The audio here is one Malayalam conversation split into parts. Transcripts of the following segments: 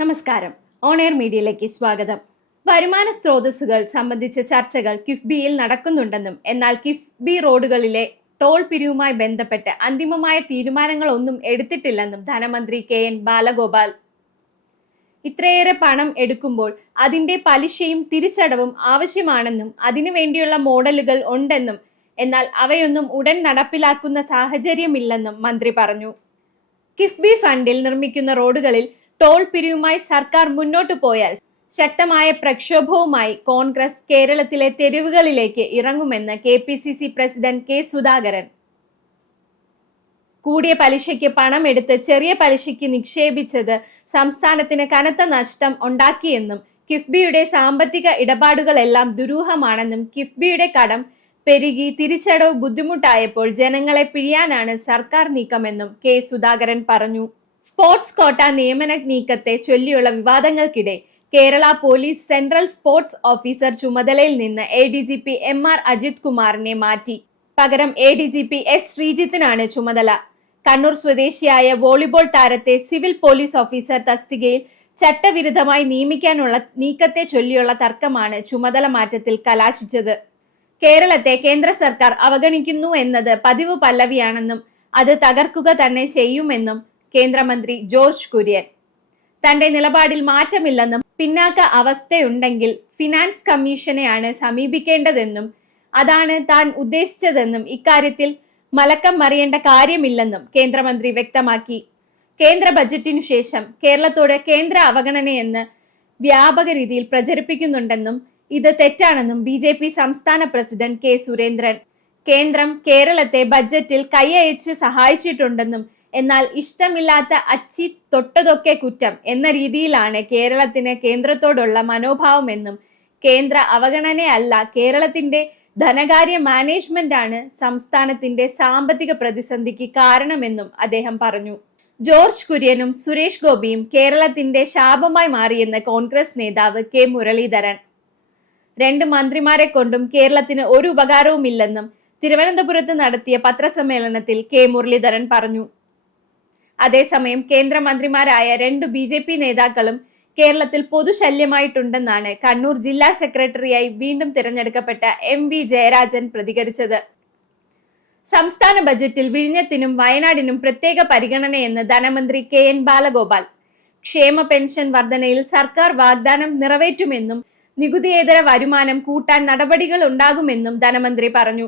നമസ്കാരം. ഓൺ എയർ മീഡിയയിലേക്ക് സ്വാഗതം. വരുമാന സ്രോതസ്സുകൾ സംബന്ധിച്ച ചർച്ചകൾ കിഫ്ബിയിൽ നടക്കുന്നുണ്ടെന്നും എന്നാൽ കിഫ്ബി റോഡുകളിലെ ടോൾ പിരിവുമായി ബന്ധപ്പെട്ട് അന്തിമമായ തീരുമാനങ്ങളൊന്നും എടുത്തിട്ടില്ലെന്നും ധനമന്ത്രി കെ എൻ ബാലഗോപാൽ. ഇത്രയേറെ പണം എടുക്കുമ്പോൾ അതിന്റെ പലിശയും തിരിച്ചടവും ആവശ്യമാണെന്നും അതിനുവേണ്ടിയുള്ള മോഡലുകൾ ഉണ്ടെന്നും എന്നാൽ അവയൊന്നും ഉടൻ നടപ്പിലാക്കുന്ന സാഹചര്യമില്ലെന്നും മന്ത്രി പറഞ്ഞു. കിഫ്ബി ഫണ്ടിൽ നിർമ്മിക്കുന്ന റോഡുകളിൽ ടോൾ പിരിവുമായി സർക്കാർ മുന്നോട്ടു പോയാൽ ശക്തമായ പ്രക്ഷോഭവുമായി കോൺഗ്രസ് കേരളത്തിലെ തെരുവുകളിലേക്ക് ഇറങ്ങുമെന്ന് K P C C president K Sudhakaran. കൂടിയ പലിശയ്ക്ക് പണമെടുത്ത് ചെറിയ പലിശയ്ക്ക് നിക്ഷേപിച്ചത് സംസ്ഥാനത്തിന് കനത്ത നഷ്ടം ഉണ്ടാക്കിയെന്നും കിഫ്ബിയുടെ സാമ്പത്തിക ഇടപാടുകളെല്ലാം ദുരൂഹമാണെന്നും കിഫ്ബിയുടെ കടം പെരുകി തിരിച്ചടവ് ബുദ്ധിമുട്ടായപ്പോൾ ജനങ്ങളെ പിഴിയാനാണ് സർക്കാർ നീക്കമെന്നും കെ സുധാകരൻ പറഞ്ഞു. സ്പോർട്സ് കോട്ട നിയമന നീക്കത്തെ ചൊല്ലിയുള്ള വിവാദങ്ങൾക്കിടെ Kerala police central sports officer ചുമതലയിൽ നിന്ന് A D G P M R Ajith കുമാറിനെ മാറ്റി. പകരം A D G P S ശ്രീജിത്തിനാണ് ചുമതല. കണ്ണൂർ സ്വദേശിയായ വോളിബോൾ താരത്തെ സിവിൽ പോലീസ് ഓഫീസർ തസ്തികയിൽ ചട്ടവിരുദ്ധമായി നിയമിക്കാനുള്ള നീക്കത്തെ ചൊല്ലിയുള്ള തർക്കമാണ് ചുമതല മാറ്റത്തിൽ കലാശിച്ചത്. കേരളത്തെ കേന്ദ്ര സർക്കാർ അവഗണിക്കുന്നു എന്നത് പതിവ് പല്ലവിയാണെന്നും അത് തകർക്കുക തന്നെ ചെയ്യുമെന്നും കേന്ദ്രമന്ത്രി ജോർജ് കുര്യൻ. തന്റെ നിലപാടിൽ മാറ്റമില്ലെന്നും പിന്നാക്ക അവസ്ഥയുണ്ടെങ്കിൽ ഫിനാൻസ് കമ്മീഷനെയാണ് സമീപിക്കേണ്ടതെന്നും അതാണ് താൻ ഉദ്ദേശിച്ചതെന്നും ഇക്കാര്യത്തിൽ മലക്കം മറിയേണ്ട കാര്യമില്ലെന്നും കേന്ദ്രമന്ത്രി വ്യക്തമാക്കി. കേന്ദ്ര ബജറ്റിനു ശേഷം കേരളത്തോട് കേന്ദ്ര അവഗണനയെന്ന് വ്യാപക രീതിയിൽ പ്രചരിപ്പിക്കുന്നുണ്ടെന്നും ഇത് തെറ്റാണെന്നും ബി ജെ പി സംസ്ഥാന പ്രസിഡന്റ് കെ സുരേന്ദ്രൻ. കേന്ദ്രം കേരളത്തെ ബജറ്റിൽ കൈയയച്ച് സഹായിച്ചിട്ടുണ്ടെന്നും എന്നാൽ ഇഷ്ടമില്ലാത്ത അച്ചി തൊട്ടതൊക്കെ കുറ്റം എന്ന രീതിയിലാണ് കേരളത്തിന് കേന്ദ്രത്തോടുള്ള മനോഭാവമെന്നും കേന്ദ്ര അവഗണനയല്ല കേരളത്തിന്റെ ധനകാര്യ മാനേജ്മെന്റ് ആണ് സംസ്ഥാനത്തിന്റെ സാമ്പത്തിക പ്രതിസന്ധിക്ക് കാരണമെന്നും അദ്ദേഹം പറഞ്ഞു. ജോർജ് കുര്യനും സുരേഷ് ഗോപിയും കേരളത്തിന്റെ ശാപമായി മാറിയെന്ന് കോൺഗ്രസ് നേതാവ് കെ. മുരളീധരൻ. രണ്ട് മന്ത്രിമാരെ കൊണ്ടും കേരളത്തിന് ഒരു ഉപകാരവുമില്ലെന്നും തിരുവനന്തപുരത്ത് നടത്തിയ പത്രസമ്മേളനത്തിൽ കെ. മുരളീധരൻ പറഞ്ഞു. അതേസമയം കേന്ദ്രമന്ത്രിമാരായ രണ്ട് ബി ജെ പി നേതാക്കളും കേരളത്തിൽ പൊതുശല്യമായിട്ടുണ്ടെന്നാണ് കണ്ണൂർ ജില്ലാ സെക്രട്ടറിയായി വീണ്ടും തിരഞ്ഞെടുക്കപ്പെട്ട എം വി ജയരാജൻ പ്രതികരിച്ചത്. സംസ്ഥാന ബജറ്റിൽ വിഴിഞ്ഞത്തിനും വയനാടിനും പ്രത്യേക പരിഗണനയെന്ന് ധനമന്ത്രി കെ എൻ ബാലഗോപാൽ. ക്ഷേമ പെൻഷൻ വർധനയിൽ സർക്കാർ വാഗ്ദാനം നിറവേറ്റുമെന്നും നികുതിയേതര വരുമാനം കൂട്ടാൻ നടപടികൾ ഉണ്ടാകുമെന്നും ധനമന്ത്രി പറഞ്ഞു.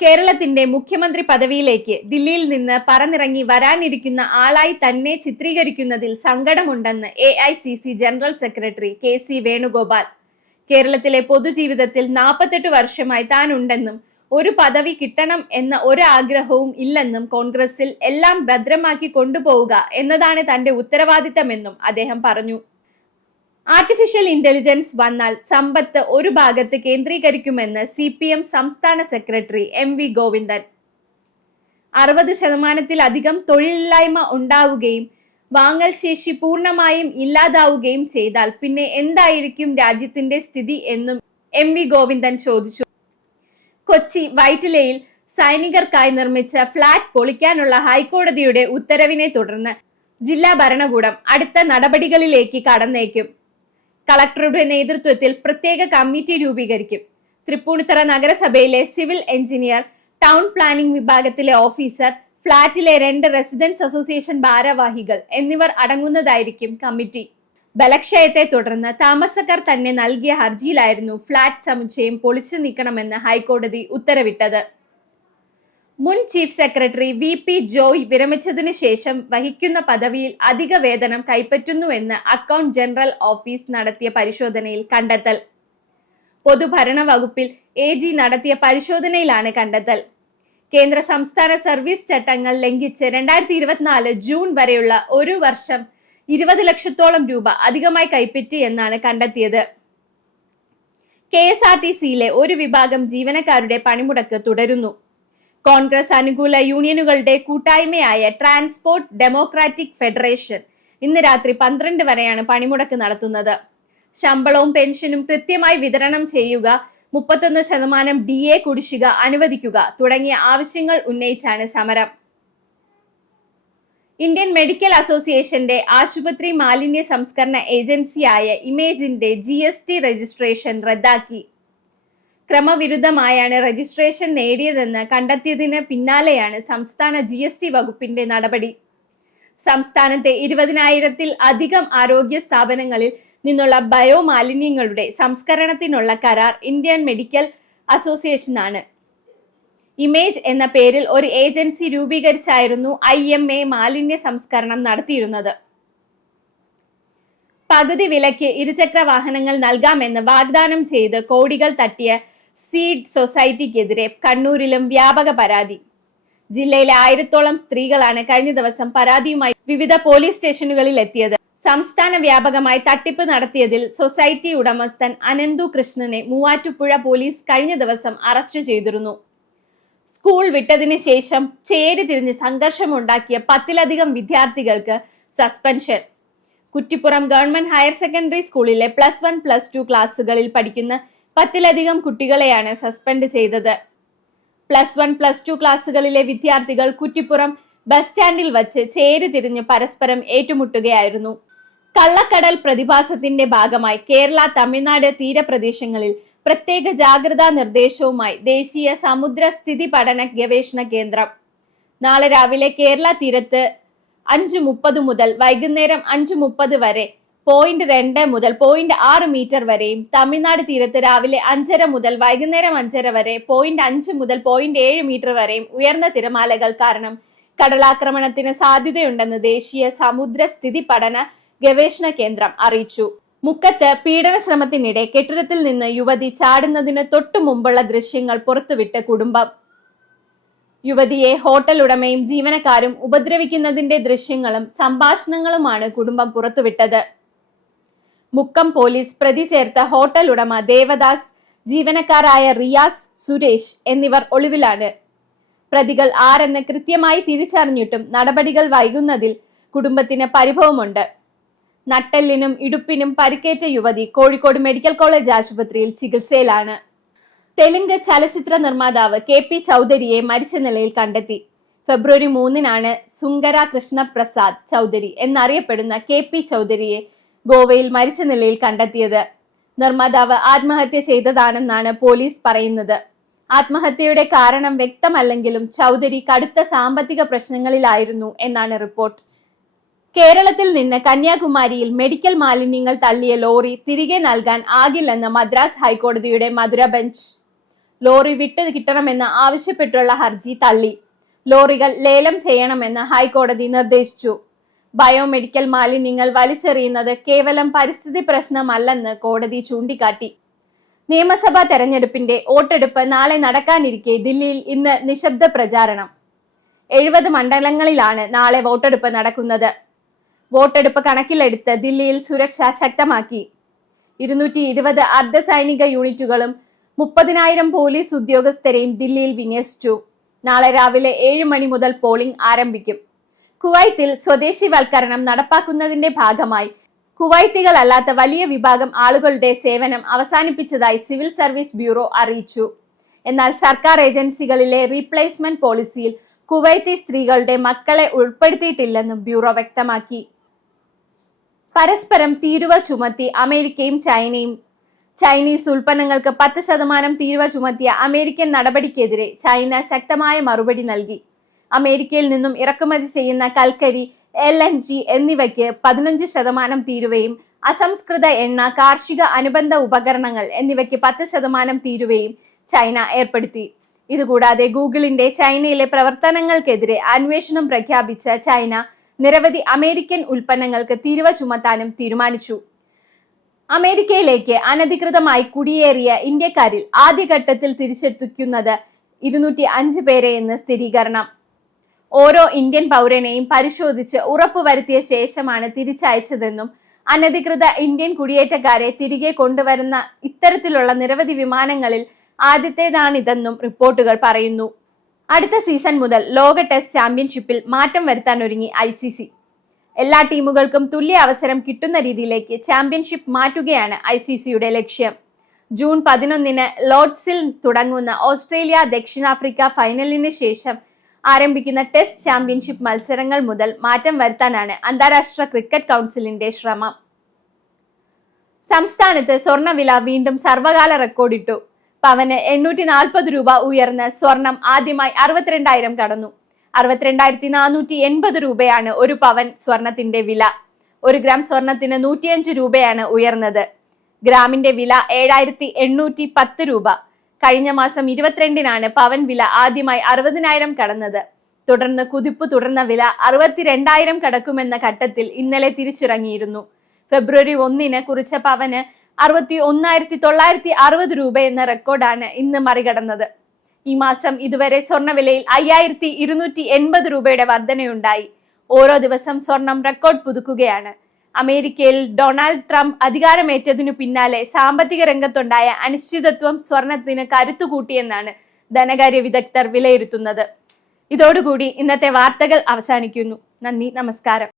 കേരളത്തിന്റെ മുഖ്യമന്ത്രി പദവിയിലേക്ക് ദില്ലിയിൽ നിന്ന് പറന്നിറങ്ങി വരാനിരിക്കുന്ന ആളായി തന്നെ ചിത്രീകരിക്കുന്നതിൽ സങ്കടമുണ്ടെന്ന് A I C C general secretary K C Venugopal. കേരളത്തിലെ പൊതുജീവിതത്തിൽ നാൽപ്പത്തെട്ട് വർഷമായി താൻ ഉണ്ടെന്നും ഒരു പദവി കിട്ടണം എന്ന ഒരു ആഗ്രഹവും ഇല്ലെന്നും കോൺഗ്രസിൽ എല്ലാം ഭദ്രമാക്കി കൊണ്ടുപോവുക എന്നതാണ് തന്റെ ഉത്തരവാദിത്തമെന്നും അദ്ദേഹം പറഞ്ഞു. ആർട്ടിഫിഷ്യൽ ഇന്റലിജൻസ് വന്നാൽ സമ്പത്ത് ഒരു ഭാഗത്ത് കേന്ദ്രീകരിക്കുമെന്ന് സി പി എം സംസ്ഥാന സെക്രട്ടറി എം വി ഗോവിന്ദൻ. അറുപത് ശതമാനത്തിലധികം തൊഴിലില്ലായ്മ ഉണ്ടാവുകയും വാങ്ങൽ ശേഷി പൂർണമായും ഇല്ലാതാവുകയും ചെയ്താൽ പിന്നെ എന്തായിരിക്കും രാജ്യത്തിന്റെ സ്ഥിതി എന്നും എം വി ഗോവിന്ദൻ ചോദിച്ചു. കൊച്ചി വൈറ്റിലയിൽ സൈനികർക്കായി നിർമ്മിച്ച ഫ്ളാറ്റ് പൊളിക്കാനുള്ള ഹൈക്കോടതിയുടെ ഉത്തരവിനെ തുടർന്ന് ജില്ലാ ഭരണകൂടം അടുത്ത നടപടികളിലേക്ക് കടന്നേക്കും. കളക്ടറുടെ നേതൃത്വത്തിൽ പ്രത്യേക കമ്മിറ്റി രൂപീകരിക്കും. തൃപ്പൂണിത്തറ നഗരസഭയിലെ സിവിൽ എഞ്ചിനീയർ ടൗൺ പ്ലാനിംഗ് വിഭാഗത്തിലെ ഓഫീസർ ഫ്ളാറ്റിലെ രണ്ട് റെസിഡൻസ് അസോസിയേഷൻ ഭാരവാഹികൾ എന്നിവർ അടങ്ങുന്നതായിരിക്കും കമ്മിറ്റി. ബലക്ഷയത്തെ തുടർന്ന് താമസക്കാർ തന്നെ നൽകിയ ഹർജിയിലായിരുന്നു ഫ്ളാറ്റ് സമുച്ചയം പൊളിച്ചു നീക്കണമെന്ന് ഹൈക്കോടതി ഉത്തരവിട്ടത്. മുൻ chief secretary V P Joy വിരമിച്ചതിന് ശേഷം വഹിക്കുന്ന പദവിയിൽ അധിക വേതനം കൈപ്പറ്റുന്നുവെന്ന് അക്കൗണ്ട് ജനറൽ ഓഫീസ് നടത്തിയ പരിശോധനയിൽ കണ്ടെത്തൽ. പൊതുഭരണ വകുപ്പിൽ എ ജി നടത്തിയ പരിശോധനയിലാണ് കണ്ടെത്തൽ. കേന്ദ്ര സംസ്ഥാന സർവീസ് ചട്ടങ്ങൾ ലംഘിച്ച് രണ്ടായിരത്തി ഇരുപത്തിനാല് ജൂൺ വരെയുള്ള ഒരു വർഷം ഇരുപത് ലക്ഷത്തോളം രൂപ അധികമായി കൈപ്പറ്റി എന്നാണ് കണ്ടെത്തിയത്. കെ എസ് ആർ ടി സിയിലെ ഒരു വിഭാഗം ജീവനക്കാരുടെ പണിമുടക്ക് തുടരുന്നു. കോൺഗ്രസ് അനുകൂല യൂണിയനുകളുടെ കൂട്ടായ്മയായ ട്രാൻസ്പോർട്ട് ഡെമോക്രാറ്റിക് ഫെഡറേഷൻ ഇന്ന് രാത്രി പന്ത്രണ്ട് വരെയാണ് പണിമുടക്ക് നടത്തുന്നത്. ശമ്പളവും പെൻഷനും കൃത്യമായി വിതരണം ചെയ്യുക മുപ്പത്തൊന്ന് ശതമാനം ഡി എ കുടിശ്ശിക അനുവദിക്കുക തുടങ്ങിയ ആവശ്യങ്ങൾ ഉന്നയിച്ചാണ് സമരം. ഇന്ത്യൻ മെഡിക്കൽ അസോസിയേഷന്റെ ആശുപത്രി മാലിന്യ സംസ്കരണ ഏജൻസിയായ ഇമേജിന്റെ ജി രജിസ്ട്രേഷൻ റദ്ദാക്കി. ക്രമവിരുദ്ധമായാണ് രജിസ്ട്രേഷൻ നേടിയതെന്ന് കണ്ടെത്തിയതിന് പിന്നാലെയാണ് സംസ്ഥാന ജി എസ് ടി വകുപ്പിന്റെ നടപടി. സംസ്ഥാനത്തെ ഇരുപതിനായിരത്തിൽ അധികം ആരോഗ്യ സ്ഥാപനങ്ങളിൽ നിന്നുള്ള ബയോമാലിന്യങ്ങളുടെ സംസ്കരണത്തിനുള്ള കരാർ ഇന്ത്യൻ മെഡിക്കൽ അസോസിയേഷനാണ്. ഇമേജ് എന്ന പേരിൽ ഒരു ഏജൻസി രൂപീകരിച്ചായിരുന്നു ഐ എം എ മാലിന്യ സംസ്കരണം നടത്തിയിരുന്നത്. പകുതി വിലയ്ക്ക് ഇരുചക്ര വാഹനങ്ങൾ നൽകാമെന്ന് വാഗ്ദാനം ചെയ്ത് കോടികൾ തട്ടിയ സീഡ് സൊസൈറ്റിക്കെതിരെ കണ്ണൂരിലും വ്യാപക പരാതി. ജില്ലയിലെ ആയിരത്തോളം സ്ത്രീകളാണ് കഴിഞ്ഞ ദിവസം പരാതിയുമായി വിവിധ പോലീസ് സ്റ്റേഷനുകളിൽ എത്തിയത്. സംസ്ഥാന വ്യാപകമായി തട്ടിപ്പ് നടത്തിയതിൽ സൊസൈറ്റി ഉടമസ്ഥൻ അനന്തു കൃഷ്ണനെ മൂവാറ്റുപുഴ പോലീസ് കഴിഞ്ഞ ദിവസം അറസ്റ്റ് ചെയ്തിരുന്നു. സ്കൂൾ വിട്ടതിന് ശേഷം ചേരി തിരിഞ്ഞ് സംഘർഷമുണ്ടാക്കിയ പത്തിലധികം വിദ്യാർത്ഥികൾക്ക് suspension. Kuttippuram government higher secondary സ്കൂളിലെ പ്ലസ് വൺ പ്ലസ് ടു ക്ലാസ്സുകളിൽ പഠിക്കുന്ന പത്തിലധികം കുട്ടികളെയാണ് സസ്പെൻഡ് ചെയ്തത്. പ്ലസ് വൺ പ്ലസ് ടു ക്ലാസ്സുകളിലെ വിദ്യാർത്ഥികൾ കുറ്റിപ്പുറം ബസ് സ്റ്റാൻഡിൽ വച്ച് ചേരി തിരിഞ്ഞ് പരസ്പരം ഏറ്റുമുട്ടുകയായിരുന്നു. കള്ളക്കടൽ പ്രതിഭാസത്തിന്റെ ഭാഗമായി കേരള തമിഴ്നാട് തീരപ്രദേശങ്ങളിൽ പ്രത്യേക ജാഗ്രതാ നിർദ്ദേശവുമായി ദേശീയ സമുദ്ര സ്ഥിതി പഠന ഗവേഷണ കേന്ദ്രം. നാളെ രാവിലെ കേരള തീരത്ത് അഞ്ച് മുപ്പത് മുതൽ വൈകുന്നേരം അഞ്ച് മുപ്പത് വരെ പോയിന്റ് രണ്ട് മുതൽ പോയിന്റ് ആറ് മീറ്റർ വരെയും തമിഴ്നാട് തീരത്ത് രാവിലെ അഞ്ചര മുതൽ വൈകുന്നേരം അഞ്ചര വരെ പോയിന്റ് അഞ്ച് മുതൽ പോയിന്റ് ഏഴ് മീറ്റർ വരെയും ഉയർന്ന തിരമാലകൾ കാരണം. കടലാക്രമണത്തിന് സാധ്യതയുണ്ടെന്ന് ദേശീയ സമുദ്ര സ്ഥിതി പഠന ഗവേഷണ കേന്ദ്രം അറിയിച്ചു. മുക്കത്ത് പീഡന ശ്രമത്തിനിടെ കെട്ടിടത്തിൽ നിന്ന് യുവതി ചാടുന്നതിന് തൊട്ടു മുമ്പുള്ള ദൃശ്യങ്ങൾ പുറത്തുവിട്ട കുടുംബം. യുവതിയെ ഹോട്ടൽ ഉടമയും ജീവനക്കാരും ഉപദ്രവിക്കുന്നതിന്റെ ദൃശ്യങ്ങളും സംഭാഷണങ്ങളുമാണ് കുടുംബം പുറത്തുവിട്ടത്. മുക്കം പോലീസ് പ്രതി ചേർത്ത ഹോട്ടൽ ഉടമ ദേവദാസ് ജീവനക്കാരായ റിയാസ് സുരേഷ് എന്നിവർ ഒളിവിലാണ്. പ്രതികൾ ആരെന്ന് കൃത്യമായി തിരിച്ചറിഞ്ഞിട്ടും നടപടികൾ വൈകുന്നതിൽ കുടുംബത്തിന് പരിഭവമുണ്ട്. നട്ടെല്ലിനും ഇടുപ്പിനും പരിക്കേറ്റ യുവതി കോഴിക്കോട് മെഡിക്കൽ കോളേജ് ആശുപത്രിയിൽ ചികിത്സയിലാണ്. തെലുങ്ക് ചലച്ചിത്ര നിർമ്മാതാവ് കെ പി ചൗധരിയെ മരിച്ച നിലയിൽ കണ്ടെത്തി. ഫെബ്രുവരി മൂന്നിനാണ് സുങ്കര കൃഷ്ണപ്രസാദ് ചൗധരി എന്നറിയപ്പെടുന്ന കെ പി ചൗധരിയെ ഗോവയിൽ മരിച്ച നിലയിൽ കണ്ടെത്തിയത്. നിർമ്മാതാവ് ആത്മഹത്യ ചെയ്തതാണെന്നാണ് പോലീസ് പറയുന്നത്. ആത്മഹത്യയുടെ കാരണം വ്യക്തമല്ലെങ്കിലും ചൗധരി കടുത്ത സാമ്പത്തിക പ്രശ്നങ്ങളിലായിരുന്നു എന്നാണ് റിപ്പോർട്ട്. കേരളത്തിൽ നിന്ന് കന്യാകുമാരിയിൽ മെഡിക്കൽ മാലിന്യങ്ങൾ തള്ളിയ ലോറി തിരികെ നൽകാൻ ആകില്ലെന്ന് മദ്രാസ് ഹൈക്കോടതിയുടെ മധുര ബെഞ്ച്. ലോറി വിട്ടു കിട്ടണമെന്ന് ആവശ്യപ്പെട്ടുള്ള ഹർജി തള്ളി. ലോറികൾ ലേലം ചെയ്യണമെന്ന് ഹൈക്കോടതി നിർദ്ദേശിച്ചു. ബയോമെഡിക്കൽ മാലിന്യങ്ങൾ വലിച്ചെറിയുന്നത് കേവലം പരിസ്ഥിതി പ്രശ്നമല്ലെന്ന് കോടതി ചൂണ്ടിക്കാട്ടി. നിയമസഭാ തെരഞ്ഞെടുപ്പിന്റെ വോട്ടെടുപ്പ് നാളെ നടക്കാനിരിക്കെ ദില്ലിയിൽ ഇന്ന് നിശബ്ദ പ്രചാരണം. എഴുപത് മണ്ഡലങ്ങളിലാണ് നാളെ വോട്ടെടുപ്പ് നടക്കുന്നത്. വോട്ടെടുപ്പ് കണക്കിലെടുത്ത് ദില്ലിയിൽ സുരക്ഷ ശക്തമാക്കി. ഇരുന്നൂറ്റി ഇരുപത് അർദ്ധസൈനിക യൂണിറ്റുകളും മുപ്പതിനായിരം പോലീസ് ഉദ്യോഗസ്ഥരെയും ദില്ലിയിൽ വിന്യസിച്ചു. നാളെ രാവിലെ ഏഴ് മണി മുതൽ പോളിംഗ് ആരംഭിക്കും. കുവൈത്തിൽ സ്വദേശിവൽക്കരണം നടപ്പാക്കുന്നതിന്റെ ഭാഗമായി. കുവൈത്തികളല്ലാത്ത വലിയ വിഭാഗം ആളുകളുടെ സേവനം അവസാനിപ്പിച്ചതായി സിവിൽ സർവീസ് ബ്യൂറോ അറിയിച്ചു. എന്നാൽ സർക്കാർ ഏജൻസികളിലെ റീപ്ലേസ്മെന്റ് പോളിസിയിൽ കുവൈത്തി സ്ത്രീകളുടെ മക്കളെ ഉൾപ്പെടുത്തിയിട്ടില്ലെന്നും ബ്യൂറോ വ്യക്തമാക്കി. പരസ്പരം തീരുവ ചുമത്തി അമേരിക്കയും ചൈനയും. ചൈനീസ് ഉൽപ്പന്നങ്ങൾക്ക് പത്ത് ശതമാനം തീരുവ ചുമത്തിയ അമേരിക്കൻ നടപടിക്കെതിരെ ചൈന ശക്തമായ മറുപടി നൽകി. അമേരിക്കയിൽ നിന്നും ഇറക്കുമതി ചെയ്യുന്ന കൽക്കരി എൽ എൻ ജി എന്നിവയ്ക്ക് പതിനഞ്ച് ശതമാനം തീരുവയും അസംസ്കൃത എണ്ണ കാർഷിക അനുബന്ധ ഉപകരണങ്ങൾ എന്നിവയ്ക്ക് പത്ത് ശതമാനം തീരുവയും ചൈന ഏർപ്പെടുത്തി. ഇതുകൂടാതെ ഗൂഗിളിന്റെ ചൈനയിലെ പ്രവർത്തനങ്ങൾക്കെതിരെ അന്വേഷണം പ്രഖ്യാപിച്ച ചൈന നിരവധി അമേരിക്കൻ ഉൽപ്പന്നങ്ങൾക്ക് തീരുവ ചുമത്താനും തീരുമാനിച്ചു. അമേരിക്കയിലേക്ക് അനധികൃതമായി കുടിയേറിയ ഇന്ത്യക്കാരിൽ ആദ്യഘട്ടത്തിൽ തിരിച്ചെത്തിക്കുന്നത് ഇരുന്നൂറ്റി അഞ്ച് പേരെയെന്ന് സ്ഥിരീകരണം. ഓരോ ഇന്ത്യൻ പൗരനെയും പരിശോധിച്ച് ഉറപ്പുവരുത്തിയ ശേഷമാണ് തിരിച്ചയച്ചതെന്നും അനധികൃത ഇന്ത്യൻ കുടിയേറ്റക്കാരെ തിരികെ കൊണ്ടുവരുന്ന ഇത്തരത്തിലുള്ള നിരവധി വിമാനങ്ങളിൽ ആദ്യത്തേതാണിതെന്നും റിപ്പോർട്ടുകൾ പറയുന്നു. അടുത്ത സീസൺ മുതൽ ലോക ടെസ്റ്റ് ചാമ്പ്യൻഷിപ്പിൽ മാറ്റം വരുത്താൻ ഒരുങ്ങി ഐ സി സി. എല്ലാ ടീമുകൾക്കും തുല്യ അവസരം കിട്ടുന്ന രീതിയിലേക്ക് ചാമ്പ്യൻഷിപ്പ് മാറ്റുകയാണ് ഐ സി സിയുടെ ലക്ഷ്യം. ജൂൺ പതിനൊന്നിന് ലോഡ്സിൽ തുടങ്ങുന്ന ഓസ്ട്രേലിയ ദക്ഷിണാഫ്രിക്ക ഫൈനലിന് ശേഷം ആരംഭിക്കുന്ന ടെസ്റ്റ് ചാമ്പ്യൻഷിപ്പ് മത്സരങ്ങൾ മുതൽ മാറ്റം വരുത്താനാണ് അന്താരാഷ്ട്ര ക്രിക്കറ്റ് കൗൺസിലിന്റെ ശ്രമം. സംസ്ഥാനത്ത് സ്വർണവില വീണ്ടും സർവകാല റെക്കോർഡിട്ടു. പവന് എണ്ണൂറ്റി നാൽപ്പത് രൂപ ഉയർന്ന് സ്വർണം ആദ്യമായി അറുപത്തിരണ്ടായിരം കടന്നു. അറുപത്തിരണ്ടായിരത്തി നാനൂറ്റി എൺപത് രൂപയാണ് ഒരു പവൻ സ്വർണത്തിന്റെ വില. ഒരു ഗ്രാം സ്വർണത്തിന് നൂറ്റിയഞ്ച് രൂപയാണ് ഉയർന്നത്. ഗ്രാമിന്റെ വില ഏഴായിരത്തി എണ്ണൂറ്റി പത്ത് രൂപ. കഴിഞ്ഞ മാസം ഇരുപത്തിരണ്ടിനാണ് പവൻ വില ആദ്യമായി അറുപതിനായിരം കടന്നത്. തുടർന്ന് കുതിപ്പ് തുടർന്ന വില അറുപത്തിരണ്ടായിരം കടക്കുമെന്ന ഘട്ടത്തിൽ ഇന്നലെ തിരിച്ചിറങ്ങിയിരുന്നു. ഫെബ്രുവരി ഒന്നിന് കുറിച്ച പവന് അറുപത്തി ഒന്നായിരത്തി തൊള്ളായിരത്തി അറുപത് രൂപ എന്ന റെക്കോർഡാണ് ഇന്ന് മറികടന്നത്. ഈ മാസം ഇതുവരെ സ്വർണവിലയിൽ അയ്യായിരത്തി ഇരുന്നൂറ്റി എൺപത് രൂപയുടെ വർധനയുണ്ടായി. ഓരോ ദിവസം സ്വർണം റെക്കോർഡ് പുതുക്കുകയാണ്. അമേരിക്കയിൽ ഡൊണാൾഡ് ട്രംപ് അധികാരമേറ്റതിനു പിന്നാലെ സാമ്പത്തിക രംഗത്തുണ്ടായ അനിശ്ചിതത്വം സ്വർണത്തിന് കരുത്തുകൂട്ടിയെന്നാണ് ധനകാര്യ വിദഗ്ധർ വിലയിരുത്തുന്നത്. ഇതോടുകൂടി ഇന്നത്തെ വാർത്തകൾ അവസാനിക്കുന്നു. നന്ദി നമസ്കാരം.